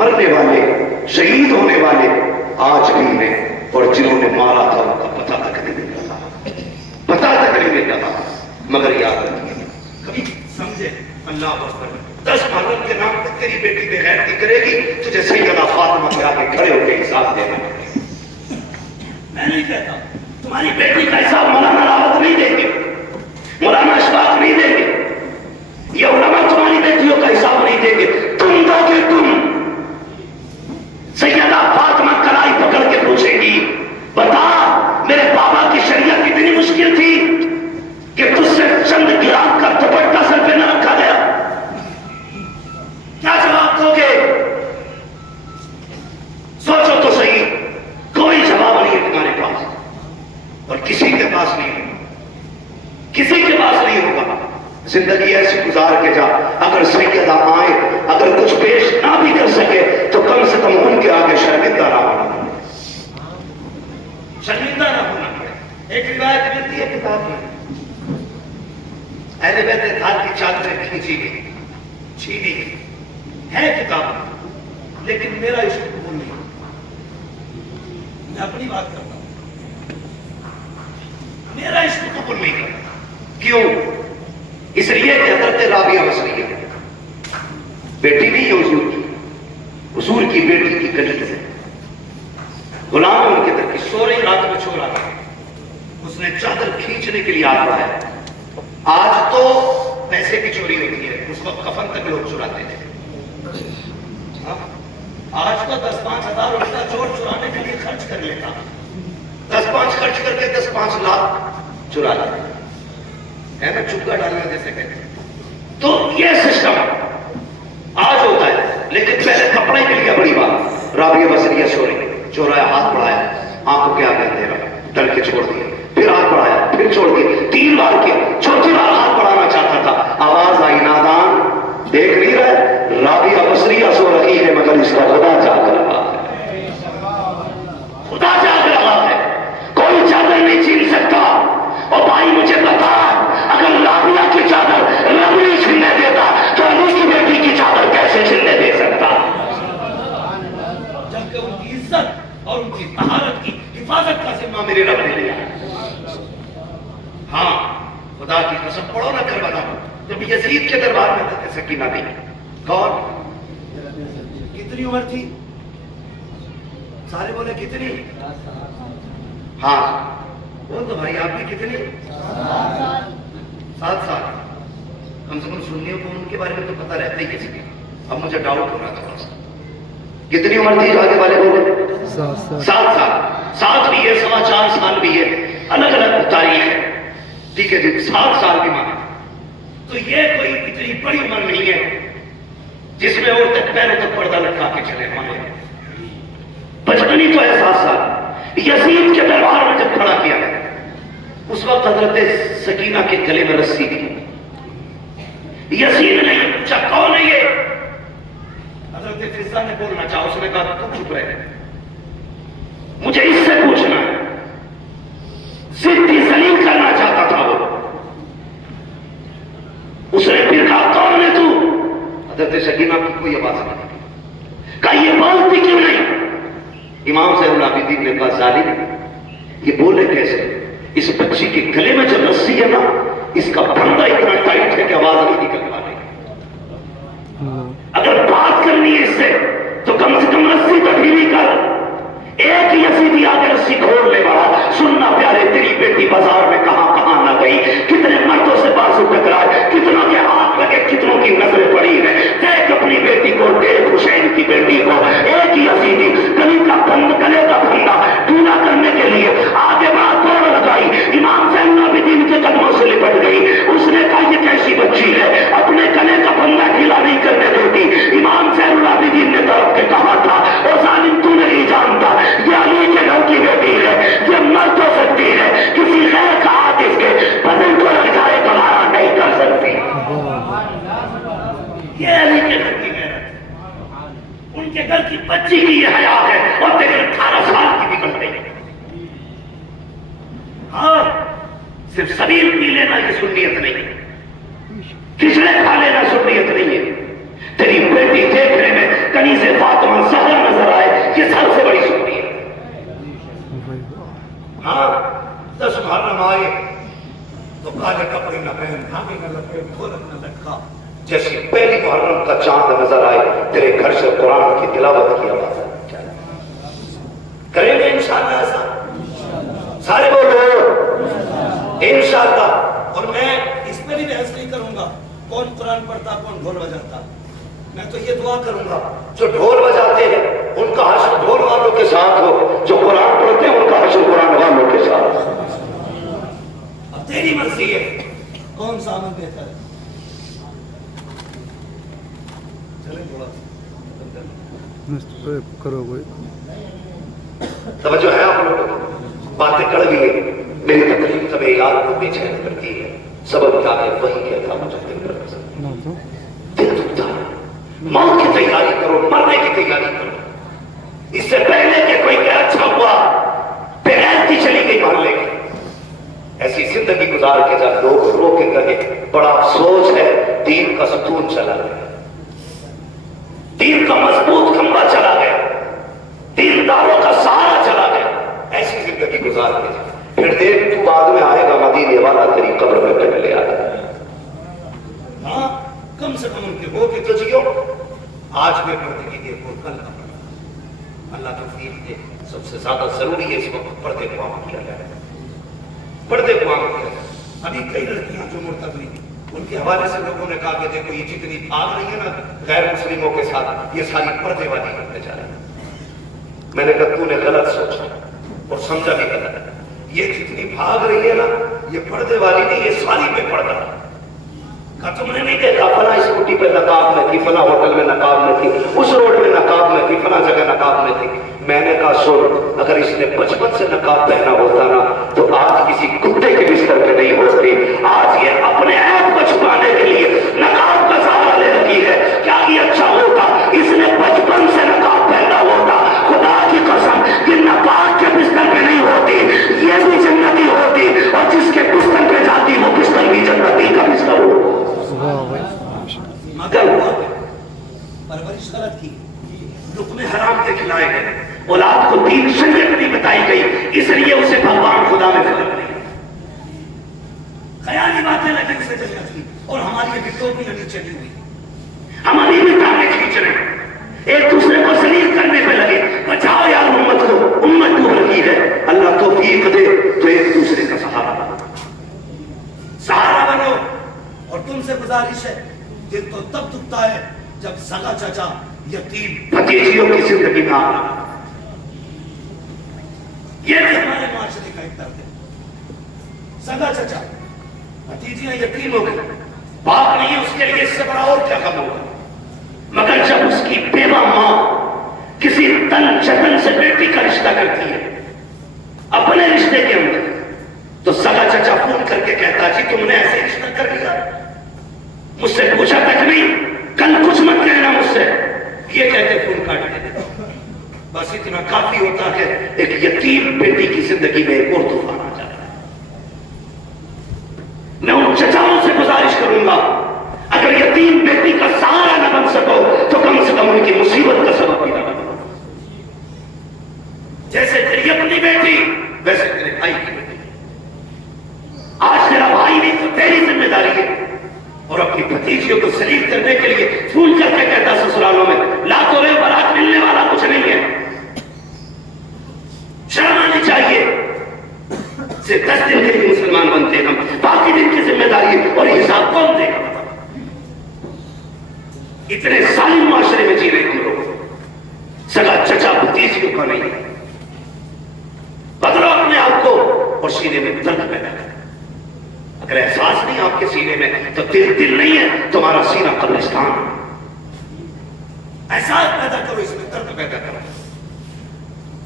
مرنے والے شہید ہونے والے آج بھی ہیں، اور جنہوں نے مارا تھا ان کا پتہ تک نہیں مل رہا، پتہ تک نہیں مل رہا۔ مگر یاد رکھیے، کبھی سمجھے اللہ اکبر 10 محرم کے نام تک تیری بیٹی بے غیرتی کرے گی، تجھے سیدہ فاطمہ کے آگے کھڑے ہو کے حساب دینا پڑے گا۔ میں نہیں کہتا تمہاری بیٹی کا حساب مولانا راوت نہیں دیں گے، مولانا اشفاق نہیں دیں گے، یہ علماء تمہاری بیٹیوں کا حساب نہیں دیں گے، تم دو گے۔ تم سیدہ فاطمہ کلائی پکڑ کے پوچھیں گی، بتا میرے بابا کی شریعت کتنی مشکل تھی کہ تجھ سے چند گرام کا دوپٹہ سر پہ نہ رکھا گیا، کیا جواب دو گے؟ سوچو تو صحیح، کوئی جواب نہیں ہے تمہارے پاس، اور کسی کے پاس نہیں ہوگا، کسی کے پاس نہیں ہوگا۔ زندگی ایسی گزار کے جا، اگر سیدہ آئے، اگر کچھ پیش نہ بھی کر سکے تو کم سے کم ان کے آگے شرمندہ نہ ہونا پڑے، شرمندہ نہ ہونا پڑے۔ ایک روایت ملتی ہے کتاب میں، اہل بیت اطہار کی چادریں کھینچی گئی، چھینی گئی، ہے کتاب، لیکن میرا عشق قبول نہیں۔ میں اپنی بات کرتا ہوں، میرا عشق قبول نہیں کرتا۔ کیوں؟ اس لیے کہ حضرت رابعہ بصریہ بیٹی نہیں ہے حضور کی، حضور کی بیٹی کی کنیز ہے، غلام ان کے در کی، سو رہی رات میں چھوڑا تھا، اس نے چادر کھینچنے کے لیے ہاتھ بڑھایا۔ آج تو پیسے کی چوری ہوتی ہے، اس وقت کفن تک لوگ چراتے تھے، آج تو 10-5 ہزار روپے کا چور چرانے کے لیے خرچ کر لیتا، 10-5 خرچ کر کے 10-5 لاکھ چرا لیتا ہے نا، چکا ڈالنا جیسے کہتے ہیں۔ تو یہ سسٹم آج ہوتا ہے، لیکن پہلے کپڑے کے لیے بڑی بات۔ رابعہ بصریہ سو رہی، چورایا، ہاتھ بڑھایا، آنکھوں کے آگے اندھیرا، ڈر کے چھوڑ دیا، پھر ہاتھ بڑھایا، پھر چھوڑ دیا، 3 بار کیا، چوتھی بار ہاتھ بڑھانا چاہتا تھا، آواز آئی، نادان دیکھ نہیں رہے رابعہ بصریہ سو رہی ہے مگر اس کا خدا جاگ رہا ہے، خدا جاگ رہا ہے، کوئی چادر نہیں چھین سکتا۔ اور بھائی مجھے بتا، اگر رابعہ کی چادر رب نہیں چھیننے دیتا تو علی کی بیٹی کی چادر کیسے چھیننے دے سکتا؟ جبکہ ان کی عزت اور ان کی طہارت کی حفاظت کا ذمہ میرے رب نے لیا۔ ہاں خدا کی قسم، پڑھو نہ کربلا جب یزید کے دربار میں حضرت سکینہ دی، کون؟ کتنی عمر تھی؟ سارے بولے کتنی؟ ہاں بول تو بھائی، آپ کی کتنی؟ 7 سال۔ کم سے کم سنیوں کو ان کے بارے میں تو پتہ رہتا ہی کسی کے، اب مجھے ڈاؤٹ ہو رہا تھا تھوڑا سا۔ کتنی عمر تھی جو آگے والے بولے؟ 7 سال۔ 7 بھی ہے، 4.25 سال بھی ہے، الگ الگ تاریخ ہے، ٹھیک ہے جی، 7 سال کی مانا تو یہ کوئی اتنی بڑی عمر نہیں ہے جس میں اور تک پیروں تک پردہ لٹکا کے چلے ہمارے، بچپنی تو ہے 7 سال۔ یزید کے دربار میں جب کھڑا کیا گیا، اس وقت حضرت سکینہ کے گلے میں رسی تھی، یزید نے پوچھا کون ہے یہ؟ حضرت فضہ نے بولنا چاہا، اس نے کہا تم چپ رہے، مجھے اس سے پوچھنا ہے، ضدی ذلیل کرنا چاہتا تھا وہ۔ اس نے پھر کہا کون ہے تو؟ حضرت سکینہ کی کوئی آواز نہیں، کہا یہ بولتی کیوں نہیں؟ امام زین العابدین نے کہا ظالم، یہ بولے کیسے؟ اس بچی کے گلے میں جو رسی ہے نا، اس کا بندہ اتنا ٹائٹ ہے کہ آواز نہیں نکل پا رہی، اگر بات کرنی ہے اس سے تو کم سے کم رسی تو ڈھیلی کر۔ ایک یزیدی آگے رسی کھول لے بڑا، سننا پیارے تیری بیٹی بازار میں کہاں کہاں نہ گئی، کتنے مردوں سے بازو ٹکرائے، کتنوں کے ہاتھ لگے، کتنوں کی نظریں پڑی ہیں، دیکھ اپنی بیٹی کو، دیکھ حسین کی بیٹی کو۔ ایک یزیدی گلے کا پھندا ڈھیلا کرنے کے لیے آگے بڑا، دوڑ لگائی، امام زین العابدین کے قدموں سے لپٹ گئی۔ اس نے کہا یہ کیسی بچی ہے، اپنے گلے کا پھندا ڈھیلا نہیں کرنے دیتی۔ امام زین العابدین نے طرف کے کہا تھا، او ظالم تو نہیں جانتا یہ علی کے گھر کی بیٹی ہے، یہ مر تو سکتی ہے، کسی غیر کا ہاتھ اس کے بدن کو لگ جائے گوارا نہیں کر سکتی۔ یہ علی کے گھر کی غیرت، ان کے گھر کی بچی کی یہ حیا ہے، اور تیرے 18 سال کی نکل گئی۔ ہاں صرف سبیل پی لینا یہ سنیت نہیں، کھچڑے کھا لینا سنیت نہیں ہے۔ تیری بیٹی دیکھنے میں کنیز فاطمہ بہن دھاگے نہ لپے ڈھولک نہ لٹکا، جیسی پہلی محرم کا چاند نظر آئے تیرے گھر سے قرآن کی تلاوت کی آواز کریں گے انشاءاللہ ایسا؟ سارے بولو انشاءاللہ۔ اور میں اس پہ بھی بحث نہیں کروں گا کون قرآن پڑھتا کون ڈھول بجاتا، میں تو یہ دعا کروں گا جو ڈھول بجاتے ہیں ان کا حشر ڈھول والوں کے ساتھ ہو، جو قرآن پڑھتے ہیں ان کا حشر قرآن والوں کے ساتھ ہو۔ اب تیری مرضی ہے کون سا عمل بہتر ہے۔ چلیں تھوڑا کرو کوئی توجہ ہے آپ لوگوں کو؟ باتیں کڑوی ہیں، میری تکلیف تمہیں یاد کو بے چین کرتی ہے، سبب کیا ہے وہی کہتا مجھے دل پر دل دکھتا ہے۔ موت کی تیاری کرو، مرنے کی تیاری کرو، اس سے پہلے کہ کوئی کہ اچھا ہوا بغیر کی چلی گئی محلے کی۔ ایسی زندگی گزار کے جب لوگ رو کے کہے بڑا افسوس ہے دین کا ستون چلا گیا، دین کا مضبوط کھمبا چلا گیا، دینداروں کا سہارا چلا گیا، ایسی زندگی گزار کے جا پھر دیکھ تو بعد میں آئے گا مدینے والا تیری قبر میں پہلے آئے گا۔ ہاں کم سے کم ان کے ہو کے تو جیو، آج میں پردے کی دیکھو کل کا پردہ، اللہ توفیق دے۔ سب سے زیادہ ضروری ہے اس وقت پردے کو عام کیا جائے، پردے کو عام کیا جائے۔ ابھی کئی لڑکیاں جو مرتبی ان کے حوالے سے لوگوں نے کہا کہ دیکھو یہ جتنی بھاگ رہی ہے نا غیر مسلموں کے ساتھ یہ ساری پردے والی کرتے جا رہے ہیں۔ میں نے کہا تو نے غلط سوچا اور سمجھا بھی غلط ہے، یہ جتنی بھاگ رہی ہے نا یہ پردے والی نہیں، یہ ساری میں پردہ ہے۔ کہا تم نے نہیں دیکھا فلاں اسکوٹی پہ نقاب میں تھی، فلاں ہوٹل میں نقاب میں تھی، اس روڈ میں نقاب میں تھی، فلاں جگہ نقاب میں تھی۔ میں نے کہا سن اگر اس نے بچپن سے نقاب پہنا ہوتا نا تو آج کسی کتے کے بستر پہ نہیں ہوتی، آج یہ اپنے عیب کو چھپانے کے لیے نقاب کا سہارا لے رہی ہے۔ کیا یہ اچھا ہوتا اس نے بچپن سے نقاب پہنا ہوتا؟ خدا کی قسم یہ نقاب کے بستر پہ نہیں ہوتی، یہ بھی جنتی ہوتی، اور جس کے بستر پہ جاتی وہ بستر بھی جنتی کا بستر ہو۔ مگر ہوا پرورش غلط کی، لقمے حرام کے کھلائے گئے، اولاد کو دین شریعت نہیں بتائی گئی، اس لیے اسے بھگوان خدا میں فرق نہیں۔ خیالی باتیں لگی اسے جنت کی، اور ہماری یہ ٹوپی نہیں چلی ہوئی، ہماری بھی ٹانگیں کھینچ رہے ہیں، ایک دوسرے کو ذلیل کرنے پہ لگے۔ بچاؤ یار امت کو، امت ڈوب رہی ہے، اللہ توفیق دے تو ایک دوسرے کا سہارا بنو، سہارا بنو۔ اور تم سے گزارش ہے دل تو تب دکھتا ہے جب سگا چچا یتیم بھتیجیوں کی زندگی میں آنا، یہ بھی ہمارے معاشرے کا ایک درد ہے۔ سگا چچا بھتیجیاں یتیم ہو گئی، باپ نہیں ہے اس کے لیے، اس سے بڑا اور کیا غم ہوگا، مگر جب اس کی بیوہ ماں کسی تن چتن سے بیٹی کا رشتہ کرتی ہے اپنے رشتے کے اندر، تو سگا چچا فون کر کے کہتا جی تم نے ایسے رشتہ کر لیا، مجھ سے پوچھا تک نہیں، کل کچھ مت کہنا مجھ سے، یہ کہتے فون کاٹ دیتے۔ بس اتنا کافی ہوتا ہے ایک یتیم بیٹی کی زندگی میں ایک اور طوفان آ جاتا ہے۔ میں ان چچاؤں سے گزارش کروں گا اگر یتیم بیٹی کا سہارا نہ بن سکو تو کم سے کم ان کی مصیبت کا سبب بھی نہ بنو۔ جیسے تیری اپنی بیٹی ویسے تیرے بھائی کی بیٹی، آج تیرا بھائی نہیں تو تیری ذمہ داری ہے، اور اپنی بھتیجیوں کو ذلیل کرنے کے لیے فون کر کے کہتا سسرالوں میں لا تو رہے برات ملنے والا کچھ نہیں ہے۔ شرم آنی چاہیے، صرف 10 دن کے لیے مسلمان بنتے ہیں ہم، باقی دن کی ذمہ داری اور حساب کون دے گا؟ اتنے ظالم معاشرے میں جی رہے ہم لوگ، سگا چچا بھتیجیوں کا نہیں ہے۔ بدلو اپنے آپ کو اور سینے میں درد پیدا کرو۔ اگر احساس نہیں آپ کے سینے میں تو دل نہیں ہے، تمہارا سینہ قبرستان۔ احساس پیدا کرو، اس میں درد پیدا کرو۔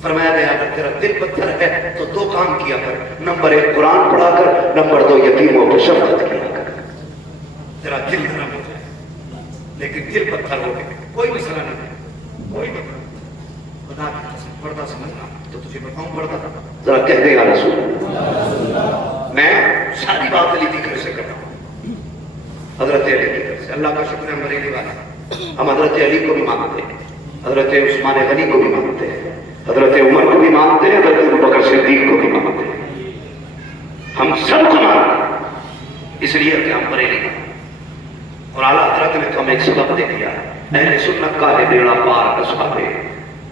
فرمایا گیا اگر تیرا دل پتھر ہے تو 2 کام کیا کر، نمبر 1 قرآن پڑھا کر، نمبر 2 یتیموں کو شفقت کیا کر۔ تیرا دل نرم ہو جائے، لیکن دل پتھر ہو گئے کوئی مسئلہ نہیں ہے، کوئی مسئلہ۔ خدا کی قسم پردہ سمجھنا تو تجھے بتاؤں پردہ ذرا کہہ دے یا رسول اللہ۔ میں ساری بات علی کی گھر سے کر رہا ہوں، حضرت علی کی گھر سے۔ اللہ کا شکر ہے مریلی والا، ہم حضرت علی کو بھی مانتے ہیں، حضرت عثمان غنی کو بھی مانتے ہیں، حضرت عمر کو بھی مانتے ہیں، حضرت ابوبکر صدیق کو بھی مانتے ہیں، ہم سب کو مانتے ہیں۔ اس لیے کہ ہم بریلی ہیں اور اعلیٰ حضرت نے تو ہمیں ایک سبق دے دیا، اہل سنت کا ہے بیڑا پار اصحاب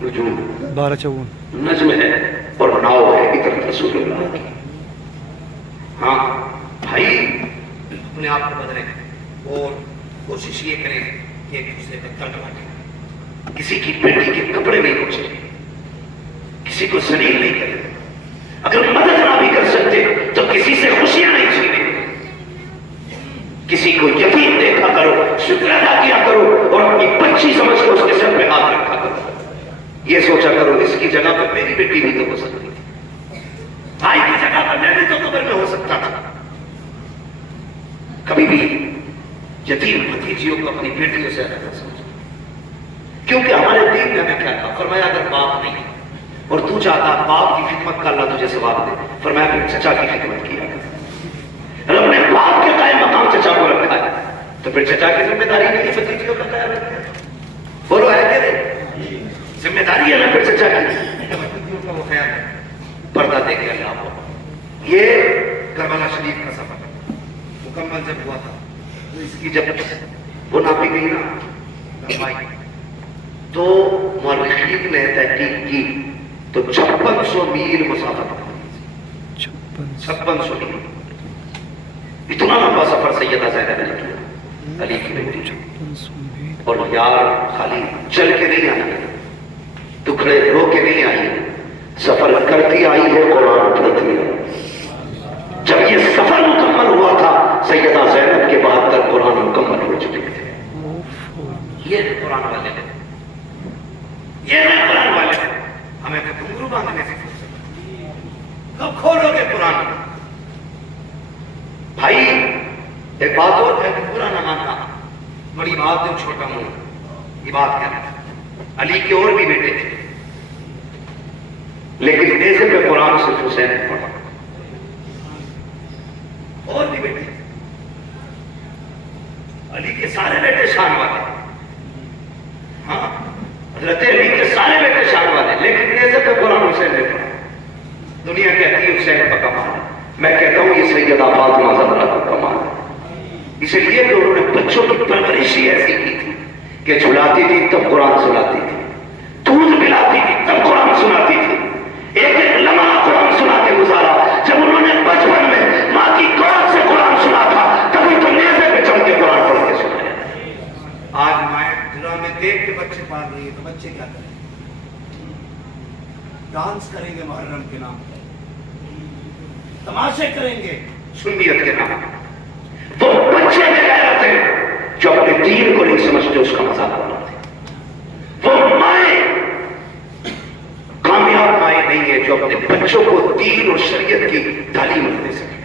نجوم، 1254 نجم ہے اور ناؤ ہے اطرت رسول اللہ کی۔ ہاں بھائی اپنے آپ کو بدلیں اور کوشش یہ کریں کہ ایک دوسرے کا ترک بانٹیں، کسی کی بیٹی کے کپڑے نہیں پوچھیں، کسی کو ذلیل نہیں کریں، اگر مدد نہ بھی کر سکتے تو کسی سے خوشیاں نہیں چھینیں، کسی کو یتیم دیکھا کرو، شکر ادا کیا کرو اور اپنی بچی سمجھ کے اس کے سر پہ ہاتھ رکھا کرو، یہ سوچا کرو اس کی جگہ پر میری بیٹی بھی تو ہو سکتی تھی، بھائی کی جگہ پر میں بھی تو قبر میں ہو سکتا تھا۔ کبھی بھی یتیم بھتیجیوں کو اپنی بیٹیوں سے الگ نہ سمجھو، کیونکہ ہمارے دین نے ہمیں کیا کہا، فرمایا اگر باپ نہیں اور تو چاہتا باپ کی خدمت کا اللہ تجھے ثواب دے، فرمایا پھر چچا کی خدمت کیا کر، رب نے باپ کے قائم مقام چچا کو رکھا ہے تو پھر چچا کی ذمہ داری نہیں ہے بھتیجیوں کا خیال رکھنا، بولو ہے کہ نہیں، ذمہ داری ہے نا پھر چچا کی بھتیجیوں کا وہ خیال ہے، پردہ دے کے اللہ کو۔ یہ کربلا شریف کا سفر مکمل جب ہوا تھا تو اس کی جب وہ ناپی گئی نا تو مورخین نے تحقیق کی تو 5600 میل مسافت، 5600 میل، اتنا لمبا سفر سیدہ زینب نے کیا، علی کی بیٹی، اور یار خالی چل کے نہیں آئی، ٹکڑے رو کے نہیں آئی، سفر کرتی آئی ہے، قرآن پڑھتی ہے۔ جب یہ سفر مکمل ہوا تھا سیدہ زینب کے 72 قرآن مکمل ہو چکے تھے۔ یہ قرآن والے ہیں، یہ قرآن والے ہیں، ہمیں تو گھنگرو باندھنے سے کب کھولو گے قرآن؟ بھائی ایک بات اور ہے کہ پورا نہ ماننا، بڑی بات دو چھوٹا منہ، یہ بات کیا ہے، علی کے اور بھی بیٹے تھے لیکن نیزے پہ قرآن صرف حسین نے پڑھا، اور بھی بیٹے، علی کے سارے بیٹے شان والے، ہاں حضرت علی کے سارے بیٹے شان والے، لیکن نیزے پہ قرآن حسین نے پڑھا۔ دنیا کہتی ہے حسین کا کمال ہے، میں کہتا ہوں یہ سیدہ فاطمہ زہرا کا کمال ہے، اس لیے کہ انہوں نے بچوں کی پرورش ہی ایسی کی تھی کہ جھلاتی تھی تب قرآن سناتی تھی، دودھ پلاتی تھی تب قرآن سناتی تھی، ایک ایک لمحہ قرآن سنا کے گزارا۔ جب انہوں نے بچپن میں ماں کی گود سے قرآن سنا تھا تبھی تو نیزے پہ چڑھ کے قرآن پڑھ کے سنایا۔ آج مائیں ڈرامے دیکھ کے بچے پال رہی ہے تو بچے کیا کریں؟ ڈانس کریں گے محرم کے نام پر، تماشے کریں گے سنیت کے نام پر، وہ بچے بے غیرت ہیں جو اپنے دین کو نہیں سمجھتے، اس کا مذاق بناتے، وہ مائیں کامیاب مائیں نہیں ہے جو اپنے بچوں کو دین اور شریعت کی تعلیم دے سکے۔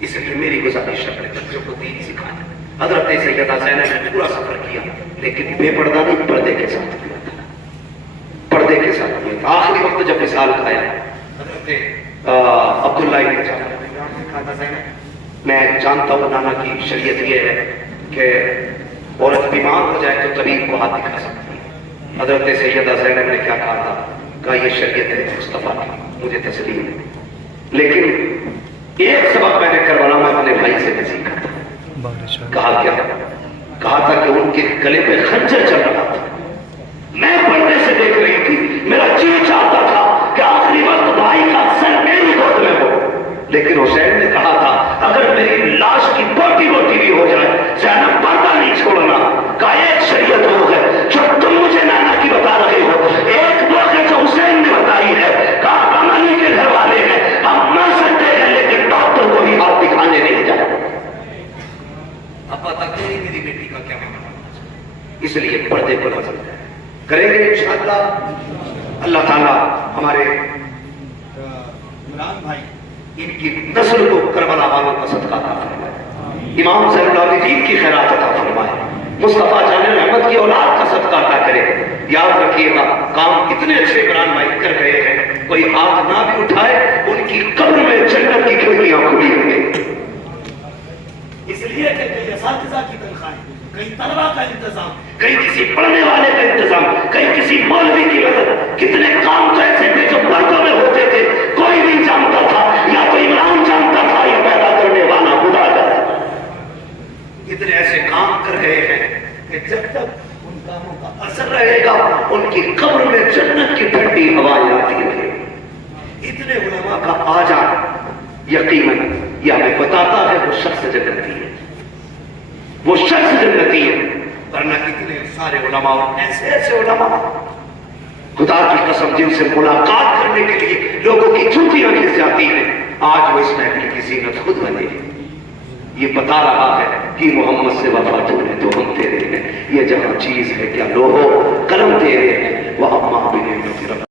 اس لیے میری گزارش ہے بچوں کو دین سکھانا۔ حضرت سیدہ زینب نے پورا سفر کیا لیکن بے پردہ نہیں، پردے کے ساتھ کیا تھا، پردے کے ساتھ کیا تھا۔ آخری وقت جب وصال کھایا حضرت عبداللہ ابن جعفر نے کہا تھا زینب میں جانتا ہوں نانا کی شریعت یہ ہے کہ عورت بیمار ہو جائے تو طبیب کو ہاتھ دکھا سکتی ہے۔ حضرت سیدہ زینب نے کیا کہا تھا، کہا یہ شریعت ہے مصطفیٰ کی، مجھے تسلیم ہے، لیکن ایک سبق میں نے کربلا میں اپنے بھائی سے بھی سیکھا تھا۔ کہا کیا؟ کہا تھا کہ ان کے گلے پہ خنجر چل رہا تھا، میں پردے سے دیکھ رہی تھی، میرا جی چاہتا تھا کہ آخری وقت بھائی کا سر میری گود میں ہو، لیکن حسین نے کہا تھا اگر میری لاش کی بوٹی بوٹی بھی ہو جائے زینب پردہ نہیں چھوڑنا۔ کہا ایک شریعت وہ ہے جو تم مجھے نانا کی بتا رہے ہو، ایک وہ ہے جو حسین نے بتائی ہے۔ کہا ہم علی کے گھر والے ہیں، ہم مر سکتے ہیں لیکن ڈاکٹر کو بھی ہاتھ دکھانے نہیں جائے۔ اب پتہ نہیں میری بیٹی کا کیا معاملہ، اس لیے پردے کو نظر کریں گے انشاءاللہ۔ اللہ تعالیٰ ہمارے عمران بھائی ان کی نسل کو کربلا والوں کا صدقہ عطا فرمائے، امام زین العابدین کی خیرات عطا فرمائے، مصطفیٰ جان احمد کی اولاد کا صدقہ عطا کرے۔ یاد رکھیے گا کام اتنے اچھے عمران بھائی کر گئے ہیں، کوئی ہاتھ نہ بھی اٹھائے ان کی قبر میں جنت کی کھڑکیاں کھلی ہوئی، اس لیے کہ کئی اساتذہ کی تنخواہیں، کئی طلبہ کا انتظام، کئی کسی پڑھنے والے کا انتظام، کئی کسی مولوی کی مدد، کتنے کام تو ایسے تھے جو پردوں میں ہوتے تھے، کوئی نہیں جانتا تھا، یا تو عمران جانتا تھا یا پیدا کرنے والا خدا یقیناً یہ ہمیں بتاتا ہے وہ شخص جنتی ہے، وہ شخص جنتی ہے، ورنہ کتنے سارے علماء اور ایسے ایسے علماء خدا کی قسم جن سے ملاقات کرنے کے لیے لوگوں کی جوتیاں کھس جاتی ہیں، آج وہ اس محفل کی زینت خود بنے ہیں۔ یہ بتا رہا ہے کہ محمد سے وفا تو ہے تو ہم تیرے ہیں، یہ جہاں چیز ہے کیا لوہو قلم تیرے ہیں وہ اما بنعمت رب